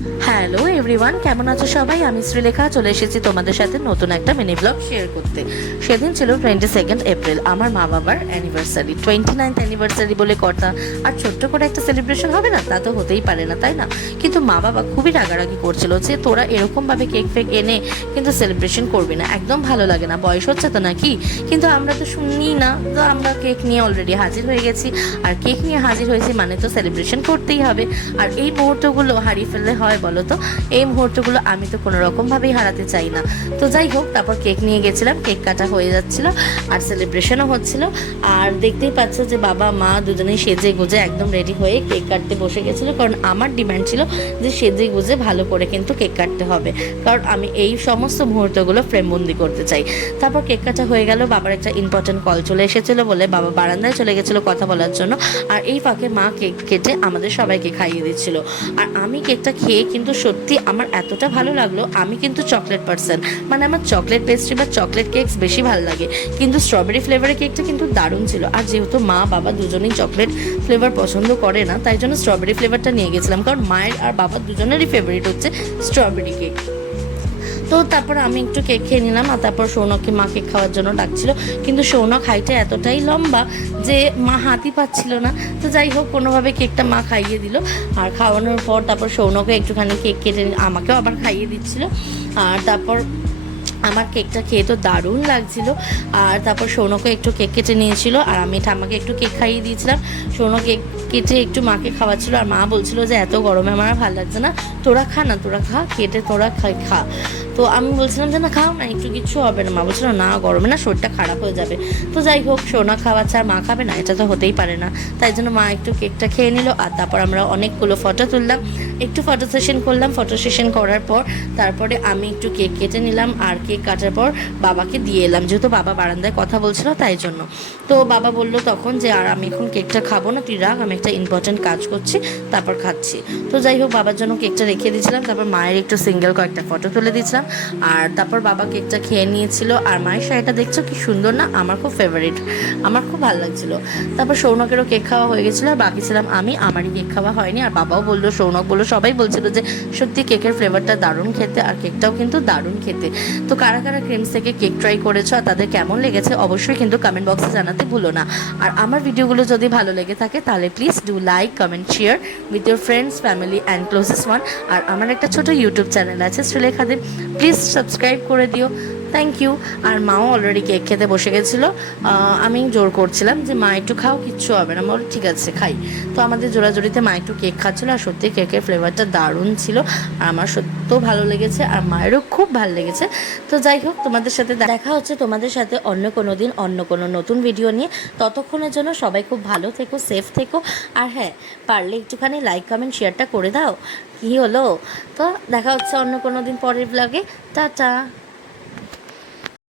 Hello everyone, কেমন আছো সবাই? আমি শ্রীলেখা চলে এসেছি তোমাদের সাথে নতুন একটা মিনি ব্লগ শেয়ার করতে। সেদিন ছিল 22 এপ্রিল, আমার মা বাবার অ্যানিভার্সারি, 29th অ্যানিভার্সারি বলে কথা। আর ছোট্ট করে একটা সেলিব্রেশন হবে না? তা তো হতেই পারে না, তাই না? কিন্তু মা বাবা খুবই রাগারাগি করছিল যে তোরা এরকমভাবে কেক ফেক এনে কিন্তু সেলিব্রেশন করবি না, একদম ভালো লাগে না, বয়স হচ্ছে তো নাকি। কিন্তু আমরা তো শুনি না, তো আমরা কেক নিয়ে অলরেডি হাজির হয়ে গেছি। আর কেক নিয়ে হাজির হয়েছি মানে তো সেলিব্রেশন করতেই হবে। আর এই মুহূর্তগুলো হারিয়ে ফেললে হয় বলো তো? এই মুহূর্তগুলো আমি তো কোনো রকমভাবেই হারাতে চাই না। তো যাই হোক, তারপর কেক নিয়ে গেছিলাম, কেক কাটা হয়ে যাচ্ছিল আর সেলিব্রেশনও হচ্ছিল। আর দেখতেই পাচ্ছ যে বাবা মা দুজনেই সেজে গুজে একদম রেডি হয়ে কেক কাটতে বসে গেছিলো, কারণ আমার ডিমান্ড ছিল যে সেজে গুজে ভালো করে কিন্তু কেক কাটতে হবে, কারণ আমি এই সমস্ত মুহূর্তগুলো ফ্রেমবন্দি করতে চাই। তারপর কেক কাটা হয়ে গেল, বাবার একটা ইম্পর্টেন্ট কল চলে এসেছিলো বলে বাবা বারান্দায় চলে গেছিলো কথা বলার জন্য। আর এই ফাঁকে মা কেক কেটে আমাদের সবাইকে খাইয়ে দিচ্ছিল। আর আমি কেকটা খেয়ে কিন্তু সত্যি আমার এতটা ভালো লাগলো। আমি কিন্তু চকলেট পার্সন, মানে আমার চকলেট পেস্ট্রি বা চকলেট কেকস বেশি ভালো লাগে, কিন্তু স্ট্রবেরি ফ্লেভারের কেকটা কিন্তু দারুণ ছিল। আর যেহেতু মা বাবা দুজনেই চকলেট ফ্লেভার পছন্দ করে না, তাই জন্য স্ট্রবেরি ফ্লেভারটা নিয়ে গেছিলাম, কারণ মায়ের আর বাবার দুজনেরই ফেভারিট হচ্ছে স্ট্রবেরি কেক। তো তারপর আমি একটু কেক খেয়ে নিলাম, আর তারপর সৌনককে মা কেক খাওয়ার জন্য ডাকছিল, কিন্তু সৌনক হাইটে এতটাই লম্বা যে মা হাতই পাচ্ছিল না। তো যাই হোক, কোনোভাবে কেকটা মা খাইয়ে দিল। আর খাওয়ানোর পর তারপর সৌনকে একটুখানি কেক কেটে আমাকেও আবার খাইয়ে দিচ্ছিল। আর তারপর আমার কেকটা খেয়ে তো দারুণ লাগছিল। আর তারপর সৌনকও একটু কেক কেটে নিয়েছিল, আর আমি ঠাম্মাকে একটু কেক খাইয়ে দিয়েছিলাম। সৌনক কেক কেটে একটু মাকে খাওয়াচ্ছিল, আর মা বলছিল যে এত গরমে আমার আর ভালো লাগছে না, তোরা খা না, তোরা খা, কেটে তোরা খা। তো আমি বলছিলাম যে না খাও না, একটু কিচ্ছু হবে না। মা বলছিল না, গরমে না শরীরটা খারাপ হয়ে যাবে। তো যাই হোক, সৌনক খাওয়াচ্ছে আর মা খাবে না, এটা তো হতেই পারে না। তাই জন্য মা একটু কেকটা খেয়ে নিল। আর তারপর আমরা অনেকগুলো ফটো তুললাম, একটু ফটো সেশন করলাম। ফটো সেশন করার পর তারপরে আমি একটু কেক কেটে নিলাম, আর কেক কাটার পর বাবাকে দিয়ে এলাম, যেহেতু বাবা বারান্দায় কথা বলছিল তাই জন্য। তো বাবা বলল তখন যে আর আমি এখন কেকটা খাবো না, তুই রাখ, আমি একটা ইম্পর্টেন্ট কাজ করছি, তারপর খাচ্ছি। তো যাই হোক, বাবার জন্য কেকটা রেখে দিয়েছিলাম, তারপর মায়ের একটু সিঙ্গেল কয়েকটা ফটো তুলে দিয়েছিলাম। আর তারপর বাবা কেকটা খেয়ে নিয়েছিল। আর মায়ের শাড়িটা দেখছো কি সুন্দর না? আমার খুব ফেভারিট, আমার খুব ভালো লাগছিল। তারপর সৌনকেরও কেক খাওয়া হয়ে গেছিলো, আর বাকি ছিলাম আমি, আমারই কেক খাওয়া হয়নি। আর বাবাও বললো, সৌনক বললো, সবাই বলছিল যে সত্যি কেকের ফ্লেভারটা দারুণ খেতে, আর কেকটাও কিন্তু দারুণ খেতে। তো কারা কারা ক্রিমস থেকে কেক ট্রাই করেছো আর তাদের কেমন লেগেছে অবশ্যই কিন্তু কমেন্ট বক্সে জানাতে ভুলো না। আর আমার ভিডিওগুলো যদি ভালো লেগে থাকে তাহলে please do like, comment, share with your friends, family and closest one. আর আমার একটা ছোট ইউটিউব চ্যানেল আছে শ্রীলেখাদের, প্লিজ সাবস্ক্রাইব করে দিও। Thank you. আর মাও অলরেডি কেক খেতে বসে গেছিলো। আমি জোর করছিলাম যে মা একটু খাও, কিচ্ছু হবে না। আমার ঠিক আছে খাই। তো আমাদের জোড়াজোড়িতে মা একটু কেক খাচ্ছিলো, আর সত্যি কেকের ফ্লেভারটা দারুণ ছিল, আর আমার সত্যিও ভালো লেগেছে, আর মায়েরও খুব ভালো লেগেছে। তো যাই হোক, তোমাদের সাথে দেখা হচ্ছে তোমাদের সাথে অন্য কোনো দিন অন্য কোনো নতুন ভিডিও নিয়ে। ততক্ষণের জন্য সবাই খুব ভালো থেকো, সেফ থেকো। আর হ্যাঁ, পারলে একটুখানি লাইক, কমেন্ট, শেয়ারটা করে দাও। কী হলো? তো দেখা হচ্ছে অন্য কোনো দিন পরের ব্লগে। টাটা।